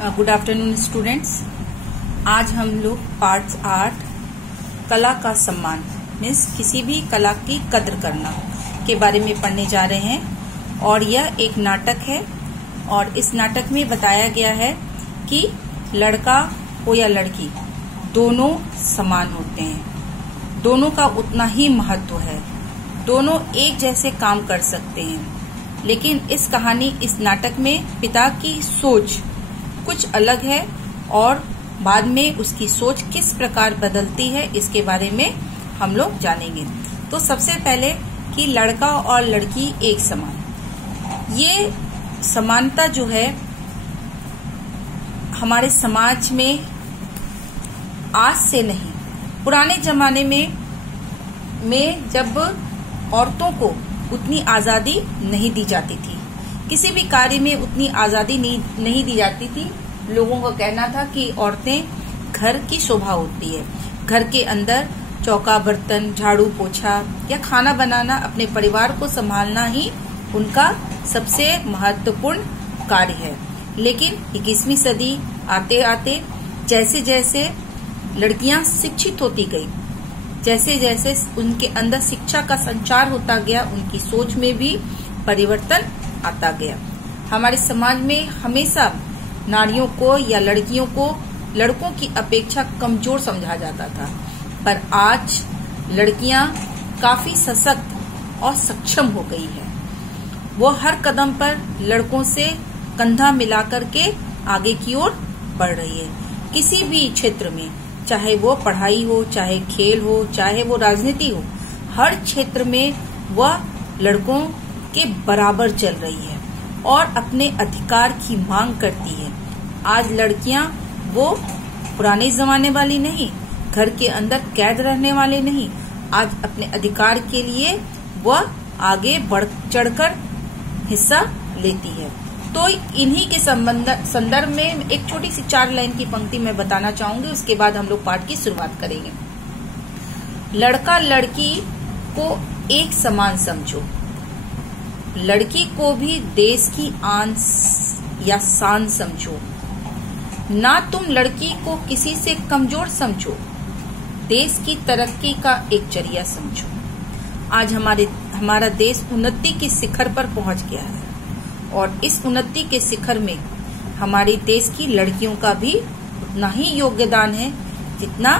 Good afternoon students. आज हम लोग पार्ट 8 कला का सम्मान मीन्स किसी भी कला की कद्र करना के बारे में पढ़ने जा रहे हैं। और यह एक नाटक है और इस नाटक में बताया गया है कि लड़का हो या लड़की दोनों समान होते हैं, दोनों का उतना ही महत्व है, दोनों एक जैसे काम कर सकते हैं। लेकिन इस कहानी इस नाटक में पिता की सोच कुछ अलग है और बाद में उसकी सोच किस प्रकार बदलती है इसके बारे में हम लोग जानेंगे। तो सबसे पहले कि लड़का और लड़की एक समान, ये समानता जो है हमारे समाज में आज से नहीं, पुराने जमाने में जब औरतों को उतनी आजादी नहीं दी जाती थी, किसी भी कार्य में उतनी आजादी नहीं दी जाती थी। लोगों का कहना था कि औरतें घर की शोभा होती है, घर के अंदर चौका बर्तन, झाड़ू पोछा या खाना बनाना, अपने परिवार को संभालना ही उनका सबसे महत्वपूर्ण कार्य है। लेकिन 21वीं सदी आते आते जैसे जैसे लड़कियां शिक्षित होती गई, जैसे जैसे उनके अंदर शिक्षा का संचार होता गया, उनकी सोच में भी परिवर्तन आता गया। हमारे समाज में हमेशा नारियों को या लड़कियों को लड़कों की अपेक्षा कमजोर समझा जाता था, पर आज लड़कियां काफी सशक्त और सक्षम हो गई है। वो हर कदम पर लड़कों से कंधा मिलाकर के आगे की ओर बढ़ रही है। किसी भी क्षेत्र में, चाहे वो पढ़ाई हो, चाहे खेल हो, चाहे वो राजनीति हो, हर क्षेत्र में वह लड़कों के बराबर चल रही है और अपने अधिकार की मांग करती है। आज लड़कियां वो पुराने जमाने वाली नहीं, घर के अंदर कैद रहने वाले नहीं, आज अपने अधिकार के लिए वह आगे बढ़ चढ़कर हिस्सा लेती है। तो इन्हीं के संदर्भ में एक छोटी सी 4 लाइन की पंक्ति मैं बताना चाहूंगी, उसके बाद हम लोग पाठ की शुरुआत करेंगे। लड़का लड़की को एक समान समझो, लड़की को भी देश की आन या शान समझो, ना तुम लड़की को किसी से कमजोर समझो, देश की तरक्की का एक जरिया समझो। आज हमारा देश उन्नति के शिखर पर पहुंच गया है और इस उन्नति के शिखर में हमारे देश की लड़कियों का भी उतना ही योगदान है जितना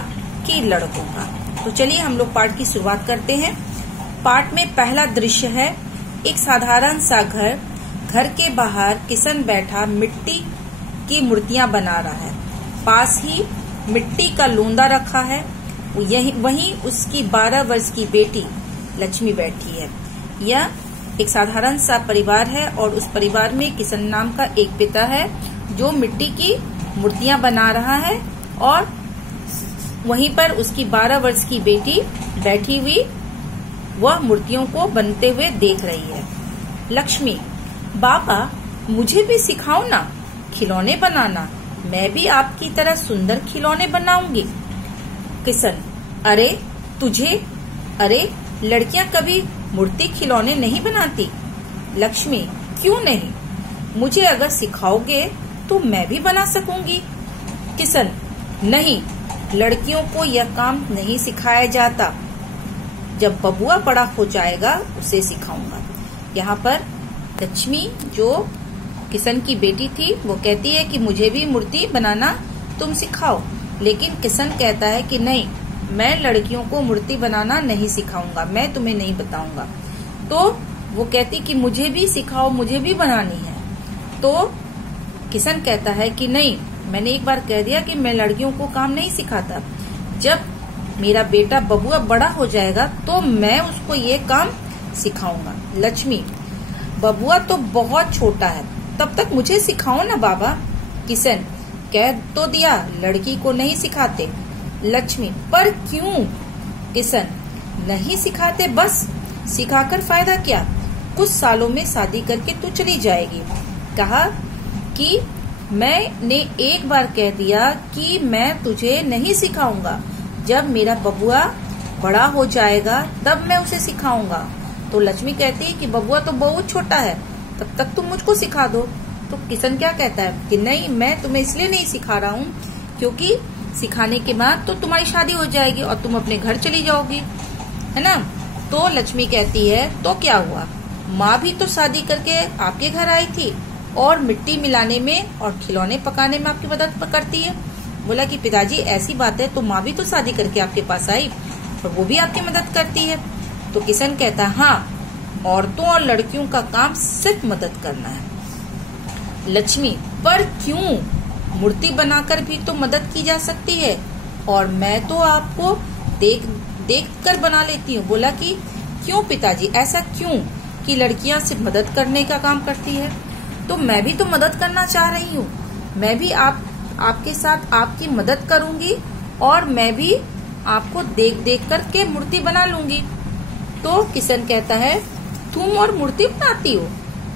कि लड़कों का। तो चलिए हम लोग पाठ की शुरुआत करते हैं। पाठ में पहला दृश्य है एक साधारण सा घर, घर के बाहर किशन बैठा मिट्टी की मूर्तियां बना रहा है, पास ही मिट्टी का लोंदा रखा है, वहीं उसकी 12 वर्ष की बेटी लक्ष्मी बैठी है। यह एक साधारण सा परिवार है और उस परिवार में किशन नाम का एक पिता है जो मिट्टी की मूर्तियां बना रहा है और वहीं पर उसकी 12 वर्ष की बेटी बैठी हुई वह मूर्तियों को बनते हुए देख रही है। लक्ष्मी, बाबा मुझे भी सिखाओ ना खिलौने बनाना, मैं भी आपकी तरह सुंदर खिलौने बनाऊंगी। किशन, अरे तुझे, अरे लड़कियां कभी मूर्ति खिलौने नहीं बनाती। लक्ष्मी, क्यों नहीं, मुझे अगर सिखाओगे तो मैं भी बना सकूंगी। किशन, नहीं, लड़कियों को यह काम नहीं सिखाया जाता, जब बबुआ बड़ा हो जाएगा उसे सिखाऊंगा। यहाँ पर लक्ष्मी जो किशन की बेटी थी वो कहती है कि मुझे भी मूर्ति बनाना तुम सिखाओ, लेकिन किशन कहता है कि नहीं, मैं लड़कियों को मूर्ति बनाना नहीं सिखाऊंगा, मैं तुम्हें नहीं बताऊंगा। तो वो कहती कि मुझे भी सिखाओ, मुझे भी बनानी है। तो किशन कहता है कि नहीं, मैंने एक बार कह दिया कि मैं लड़कियों को काम नहीं सिखाता, जब मेरा बेटा बबुआ बड़ा हो जाएगा तो मैं उसको ये काम सिखाऊंगा। लक्ष्मी, बबुआ तो बहुत छोटा है, तब तक मुझे सिखाओ ना बाबा। किशन, कह तो दिया लड़की को नहीं सिखाते। लक्ष्मी, पर क्यों? किशन, नहीं सिखाते, बस सिखाकर फायदा क्या, कुछ सालों में शादी करके तू चली जाएगी। कहा कि मैंने एक बार कह दिया कि मैं तुझे नहीं सिखाऊंगा, जब मेरा बबुआ बड़ा हो जाएगा तब मैं उसे सिखाऊंगा। तो लक्ष्मी कहती है कि बबुआ तो बहुत छोटा है, तब तक तुम मुझको सिखा दो। तो किशन क्या कहता है कि नहीं, मैं तुम्हें इसलिए नहीं सिखा रहा हूँ क्योंकि सिखाने के बाद तो तुम्हारी शादी हो जाएगी और तुम अपने घर चली जाओगी, है ना। तो लक्ष्मी कहती है तो क्या हुआ, माँ भी तो शादी करके आपके घर आई थी और मिट्टी मिलाने में और खिलौने पकाने में आपकी मदद करती है। बोला कि पिताजी ऐसी बात है, तो माँ भी तो शादी करके आपके पास आई और वो भी आपकी मदद करती है। तो किशन कहता है हाँ, औरतों और लड़कियों का काम सिर्फ मदद करना है। लक्ष्मी पर क्यों, मूर्ति बनाकर भी तो मदद की जा सकती है और मैं तो आपको देख कर बना लेती हूँ। बोला कि क्यों पिताजी, ऐसा क्यों कि लड़कियां सिर्फ मदद करने का काम करती है, तो मैं भी तो मदद करना चाह रही हूँ, मैं भी आपके साथ आपकी मदद करूंगी और मैं भी आपको देख कर के मूर्ति बना लूंगी। तो किशन कहता है तुम और मूर्ति बनाती हो,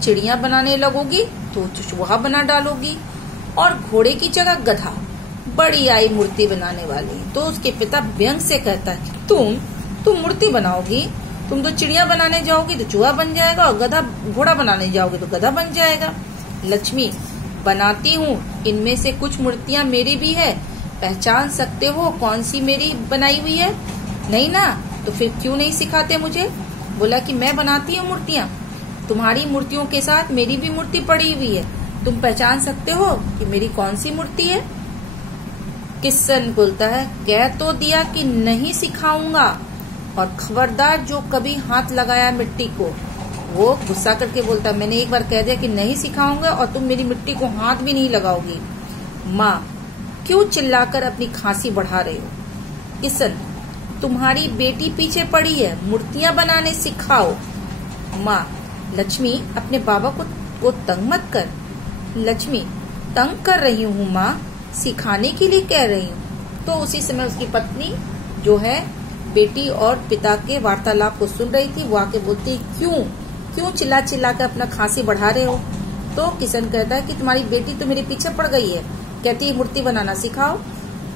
चिड़िया बनाने लगोगी तो चूहा बना डालोगी और घोड़े की जगह गधा, बड़ी आई मूर्ति बनाने वाली। तो उसके पिता व्यंग से कहता है तुम मूर्ति बनाओगी, तुम तो चिड़िया बनाने जाओगी तो चूहा बन जाएगा और घोड़ा बनाने जाओगे तो गधा बन जाएगा। लक्ष्मी बनाती हूँ, इनमें से कुछ मूर्तियाँ मेरी भी है, पहचान सकते हो कौन सी मेरी बनाई हुई है? नहीं ना, तो फिर क्यों नहीं सिखाते मुझे? बोला कि मैं बनाती हूँ मूर्तियाँ, तुम्हारी मूर्तियों के साथ मेरी भी मूर्ति पड़ी हुई है, तुम पहचान सकते हो कि मेरी कौन सी मूर्ति है? किशन बोलता है कह तो दिया कि नहीं सिखाऊंगा और खबरदार जो कभी हाथ लगाया मिट्टी को। वो गुस्सा करके बोलता है मैंने एक बार कह दिया कि नहीं सिखाऊंगा और तुम मेरी मिट्टी को हाथ भी नहीं लगाओगी। माँ क्यों चिल्लाकर अपनी खांसी बढ़ा रहे हो? किशन तुम्हारी बेटी पीछे पड़ी है, मूर्तियां बनाने सिखाओ। माँ लक्ष्मी अपने बाबा को तंग मत कर। लक्ष्मी तंग कर रही हूँ माँ, सिखाने के लिए कह रही हूँ। तो उसी समय उसकी पत्नी जो है बेटी और पिता के वार्तालाप को सुन रही थी, वो आके बोलती क्यों चिल्ला कर अपना खांसी बढ़ा रहे हो? तो किशन कहता है कि तुम्हारी बेटी तो मेरे पीछे पड़ गई है, कहती है मूर्ति बनाना सिखाओ।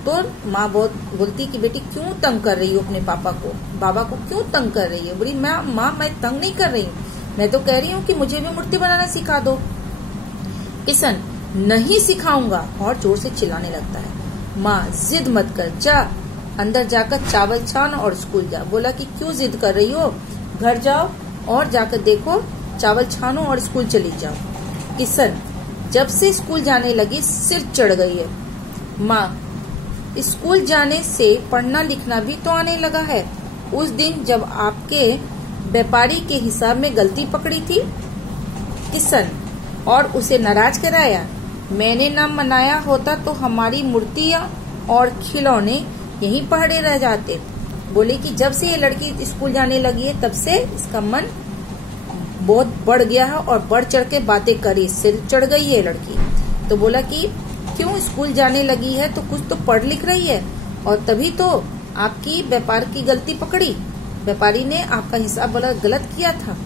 तो माँ बोलती कि बेटी क्यों तंग कर रही हो अपने बाबा को क्यों तंग कर रही है? बोली माँ मैं तंग नहीं कर रही हूँ, मैं तो कह रही हूँ कि मुझे भी मूर्ति बनाना सिखा दो। किशन नहीं सिखाऊंगा और जोर से चिल्लाने लगता है। माँ जिद मत कर, जा अंदर जाकर चावल छान और स्कूल जा। बोला कि क्यों जिद कर रही हो, घर जाओ और जाकर देखो, चावल छानो और स्कूल चली जाओ। किशन जब से स्कूल जाने लगी सिर चढ़ गई है। माँ स्कूल जाने से पढ़ना लिखना भी तो आने लगा है। उस दिन जब आपके व्यापारी के हिसाब में गलती पकड़ी थी किशन और उसे नाराज कराया, मैंने ना मनाया होता तो हमारी मूर्तियाँ और खिलौने यहीं पड़े रह जाते। बोले कि जब से ये लड़की स्कूल जाने लगी है तब से इसका मन बहुत बढ़ गया है और बढ़ चढ़ के बातें करी, सिर चढ़ गई है लड़की। तो बोला कि क्यों स्कूल जाने लगी है तो कुछ तो पढ़ लिख रही है और तभी तो आपकी व्यापार की गलती पकड़ी, व्यापारी ने आपका हिसाब वाला गलत किया था।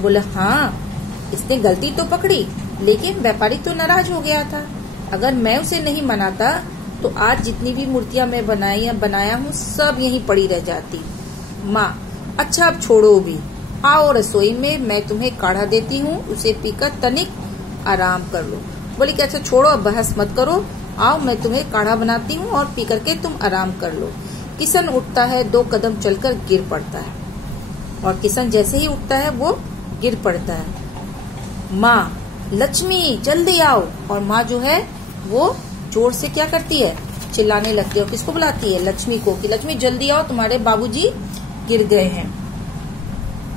बोला हाँ इसने गलती तो पकड़ी लेकिन व्यापारी तो नाराज हो गया था, अगर मैं उसे नहीं मनाता तो आज जितनी भी मूर्तियां मैं बनाया हूँ सब यहीं पड़ी रह जाती। माँ अच्छा अब छोड़ो भी, आओ रसोई में मैं तुम्हें काढ़ा देती हूँ, उसे पीकर तनिक आराम कर लो। बोली कि अच्छा छोड़ो अब बहस मत करो, आओ मैं तुम्हें काढ़ा बनाती हूँ और पी करके तुम आराम कर लो। किशन उठता है, 2 कदम चलकर गिर पड़ता है और किशन जैसे ही उठता है वो गिर पड़ता है। माँ लक्ष्मी जल्दी आओ, और माँ जो है वो जोर से क्या करती है, चिल्लाने लगती है। और किसको बुलाती है? लक्ष्मी को, कि लक्ष्मी जल्दी आओ तुम्हारे बाबूजी गिर गए हैं।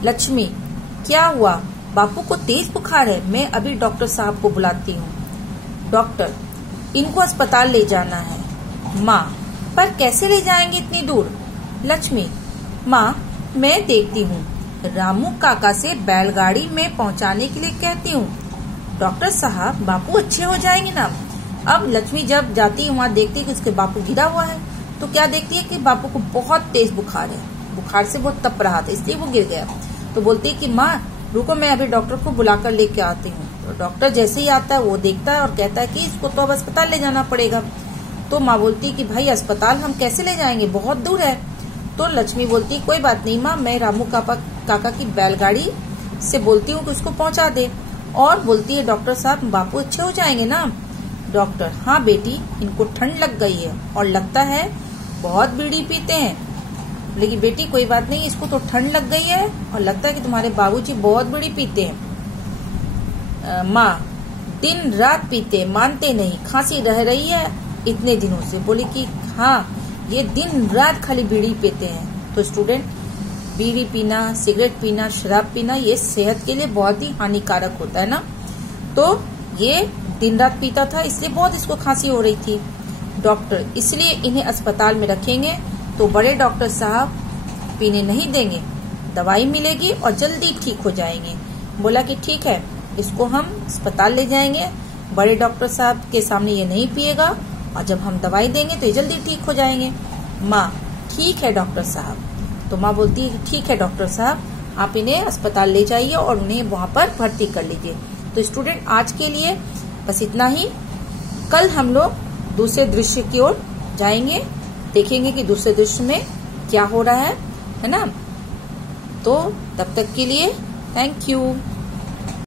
लक्ष्मी क्या हुआ? बापू को तेज बुखार है, मैं अभी डॉक्टर साहब को बुलाती हूँ। डॉक्टर इनको अस्पताल ले जाना है। माँ पर कैसे ले जाएंगे इतनी दूर? लक्ष्मी माँ मैं देखती हूँ, रामू काका से बैलगाड़ी में पहुँचाने के लिए कहती हूँ। डॉक्टर साहब बापू अच्छे हो जाएंगे ना? अब लक्ष्मी जब जाती है वहाँ देखती है कि उसके बापू गिरा हुआ है, तो क्या देखती है कि बापू को बहुत तेज बुखार है, बुखार से बहुत तप रहा था इसलिए वो गिर गया। तो बोलती है कि माँ रुको मैं अभी डॉक्टर को बुलाकर लेके आती हूँ। तो डॉक्टर जैसे ही आता है वो देखता है और कहता है कि इसको तो अब अस्पताल ले जाना पड़ेगा। तो माँ बोलती है कि भाई अस्पताल हम कैसे ले जाएंगे, बहुत दूर है। तो लक्ष्मी बोलती है कोई बात नहीं माँ, मैं रामू काका की बैलगाड़ी से बोलती हूँ कि उसको पहुँचा दे। और बोलती है डॉक्टर साहब बापू अच्छे हो जाएंगे ना। डॉक्टर हाँ बेटी, इनको ठंड लग गई है और लगता है बहुत बीड़ी पीते हैं। लेकिन बेटी कोई बात नहीं, इसको तो ठंड लग गई है और लगता है कि तुम्हारे बाबूजी बहुत बीड़ी पीते हैं। माँ दिन रात पीते, मानते नहीं, खांसी रह रही है इतने दिनों से। बोली कि हाँ ये दिन रात खाली बीड़ी पीते हैं। तो स्टूडेंट, बीड़ी पीना, सिगरेट पीना, शराब पीना ये सेहत के लिए बहुत ही हानिकारक होता है ना। तो ये दिन रात पीता था, इसलिए बहुत इसको खांसी हो रही थी। डॉक्टर इसलिए इन्हें अस्पताल में रखेंगे। तो बड़े डॉक्टर साहब पीने नहीं देंगे, दवाई मिलेगी और जल्दी ठीक हो जाएंगे। बोला कि ठीक है, इसको हम अस्पताल ले जाएंगे, बड़े डॉक्टर साहब के सामने ये नहीं पिएगा और जब हम दवाई देंगे तो ये जल्दी ठीक हो जाएंगे। माँ ठीक है डॉक्टर साहब। तो माँ बोलती है ठीक है डॉक्टर साहब, आप इन्हें अस्पताल ले जाइए और उन्हें वहाँ पर भर्ती कर लीजिए। तो स्टूडेंट आज के लिए बस इतना ही। कल हम लोग दूसरे दृश्य की ओर जाएंगे, देखेंगे कि दूसरे दृश्य में क्या हो रहा है ना। तो तब तक के लिए थैंक यू।